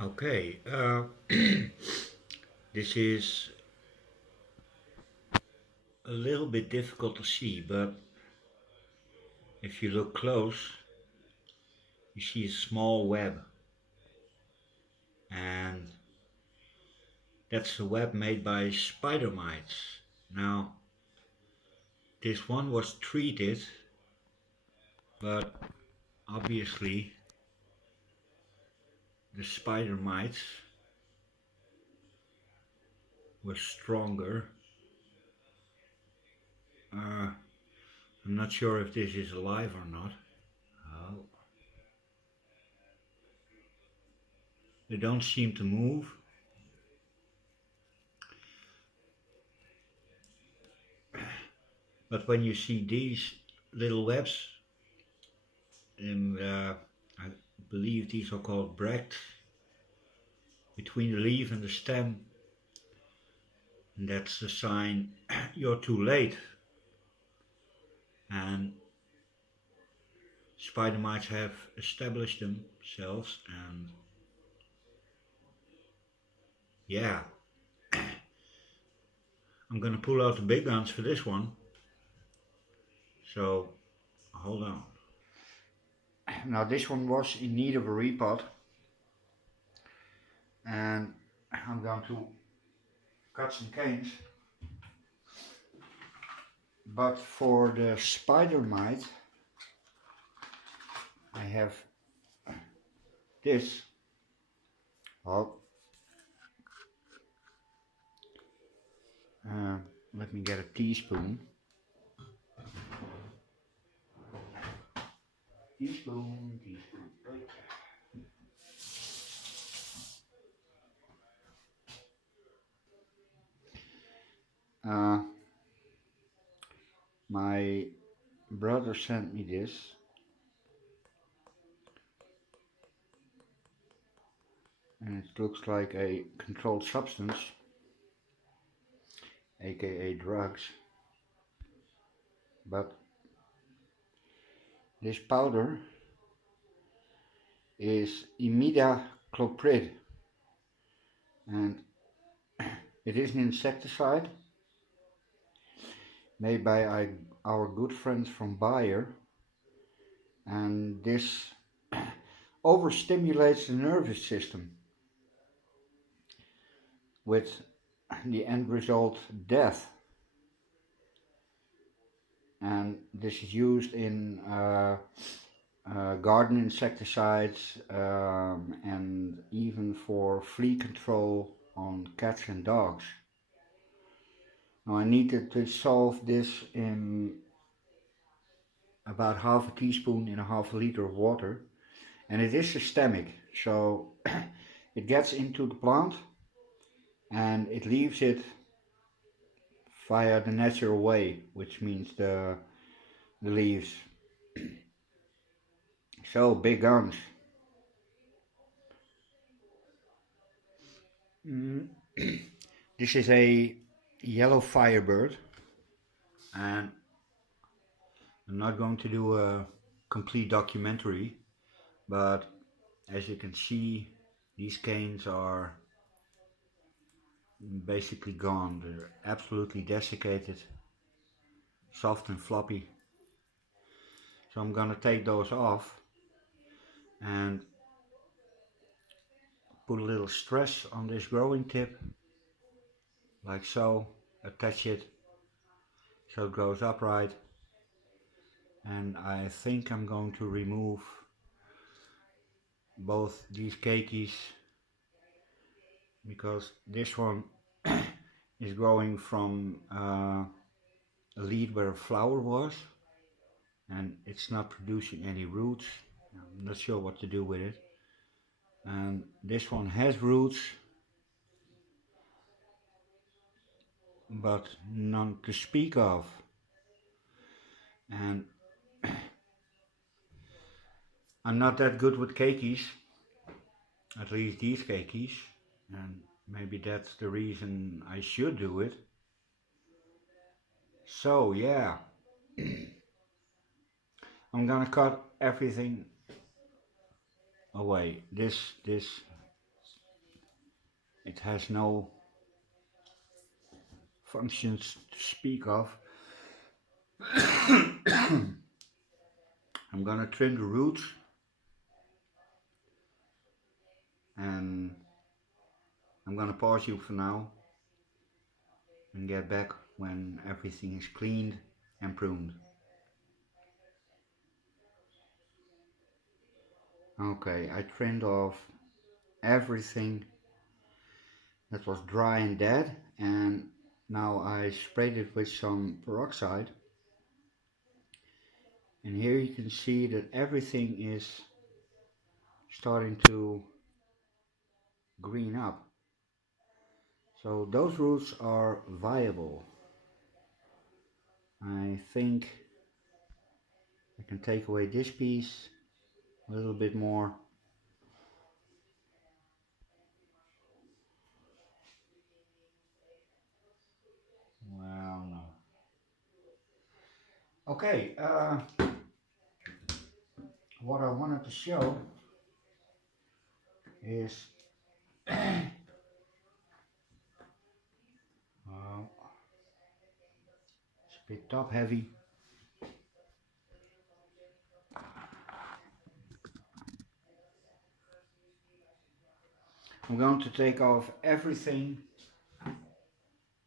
Okay, this is a little bit difficult to see, but if you look close, you see a small web, and that's a web made by spider mites. Now, this one was treated, but obviously the spider mites were stronger. I'm not sure if this is alive or not. Oh, they don't seem to move. But when you see these little webs, and I believe these are called bracts, between the leaf and the stem, and that's a sign you're too late. And spider mites have established themselves, and yeah, I'm gonna pull out the big guns for this one. So hold on. Now this one was in need of a repot, and I'm going to cut some canes. But for the spider mite, I have this. Oh, let me get a teaspoon. Teaspoon. Right. My brother sent me this, and it looks like a controlled substance, aka drugs, but this powder is imidacloprid, and it is an insecticide made by our good friends from Bayer, and this overstimulates the nervous system with the end result death. And this is used in garden insecticides and even for flea control on cats and dogs. Now I needed to dissolve this in about half a teaspoon in a half a liter of water, and it is systemic, so it gets into the plant and it leaves it via the natural way, which means the leaves. So big guns. This is a yellow firebird, and I'm not going to do a complete documentary, but as you can see, these canes are basically gone. They're absolutely desiccated, soft and floppy. So I'm gonna take those off and put a little stress on this growing tip, like so, attach it so it grows upright, and I think I'm going to remove both these keikis, because this one is growing from a lead where a flower was, and it's not producing any roots. I'm not sure what to do with it. And this one has roots, but none to speak of. And I'm not that good with keikis, at least these keikis, and maybe that's the reason I should do it. So yeah, I'm gonna cut everything away. This it has no functions to speak of. I'm gonna trim the roots and I'm gonna pause you for now and get back when everything is cleaned and pruned. Okay, I trimmed off everything that was dry and dead, and now I sprayed it with some peroxide, and here you can see that everything is starting to green up. So those roots are viable. I think I can take away this piece a little bit more. Well, no. Okay, what I wanted to show is it's a bit top heavy. I'm going to take off everything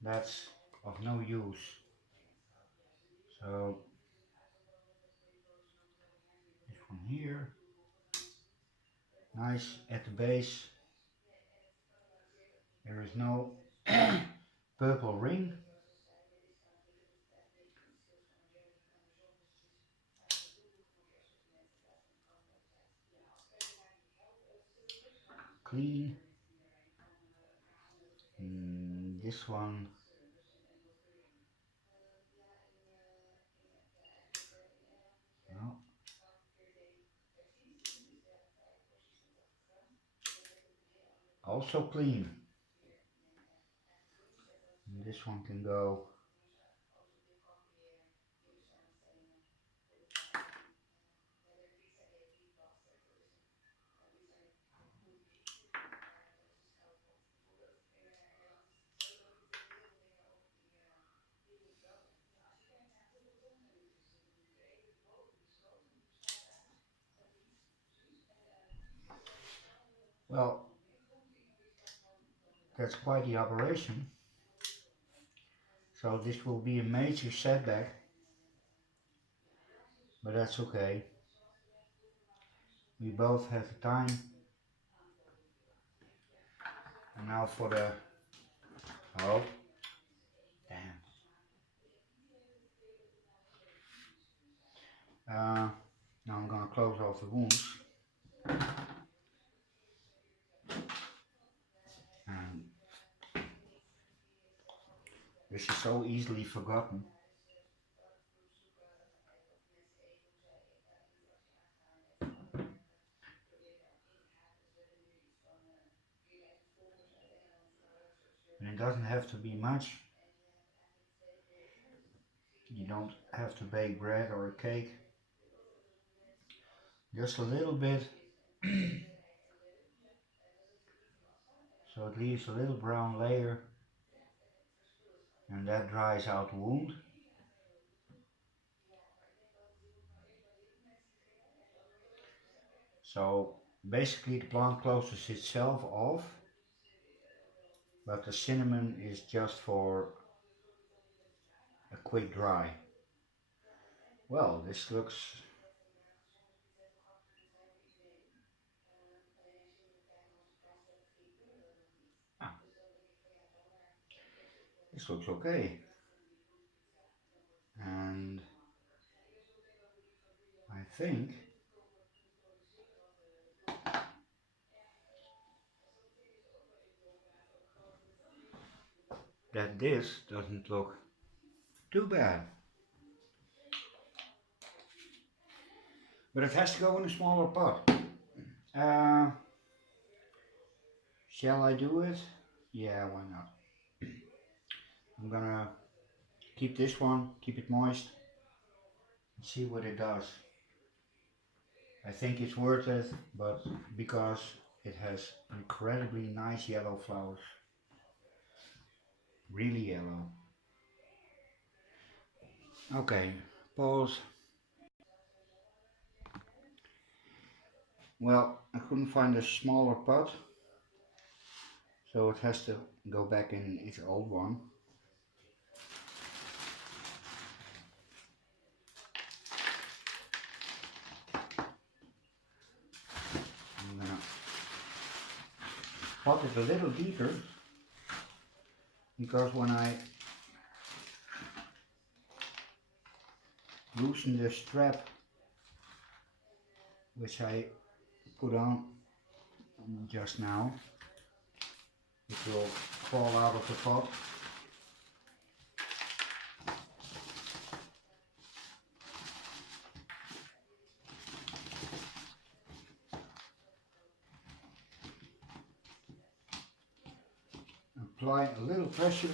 that's of no use. So this one here, nice at the base. There is no purple ring. Clean. This one. No. Also clean. And this one can go. Well, that's quite the operation. So this will be a major setback, but that's okay. We both have the time. And now for the, oh, damn. Now I'm gonna close off the wounds. And this is so easily forgotten. And it doesn't have to be much. You don't have to bake bread or a cake. Just a little bit. So it leaves a little brown layer. And that dries out the wound. So basically the plant closes itself off. But the cinnamon is just for a quick dry. Well, this looks okay. And I think that this doesn't look too bad. But it has to go in a smaller pot. Shall I do it? Yeah, why not? I'm gonna keep this one, keep it moist, and see what it does. I think it's worth it, but because it has incredibly nice yellow flowers. Really yellow. Okay, pause. Well, I couldn't find a smaller pot, so it has to go back in its old one. I'm gonna pot it a little deeper, because when I loosen the strap, which I put on just now, it will fall out of the pot. Apply a little pressure.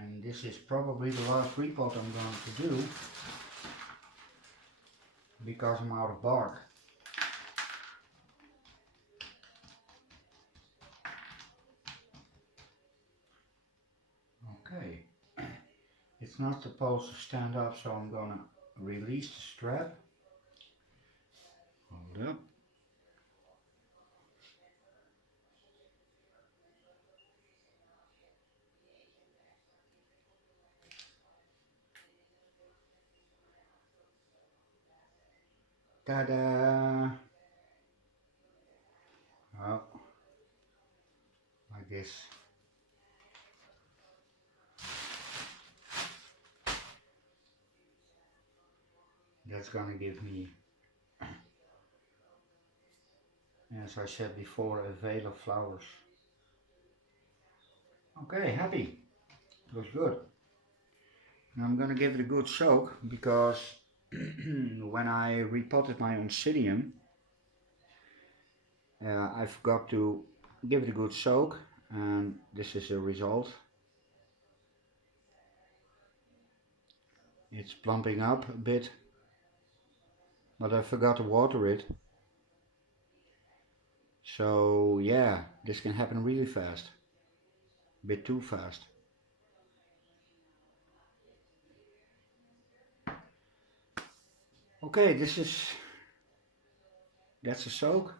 And this is probably the last repot I'm going to do, because I'm out of bark. Okay, it's not supposed to stand up, so I'm going to release the strap. Hold up. Ta-da! Oh, like this. That's gonna give me, as I said before, a veil of flowers. Okay, happy. Looks good. Now I'm gonna give it a good soak, because when I repotted my oncidium, I forgot to give it a good soak, and this is the result. It's plumping up a bit, but I forgot to water it. So yeah, this can happen really fast. A bit too fast. Okay, that's a soak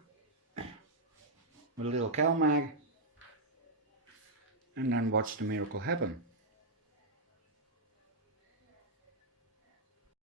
with a little CalMag, and then watch the miracle happen.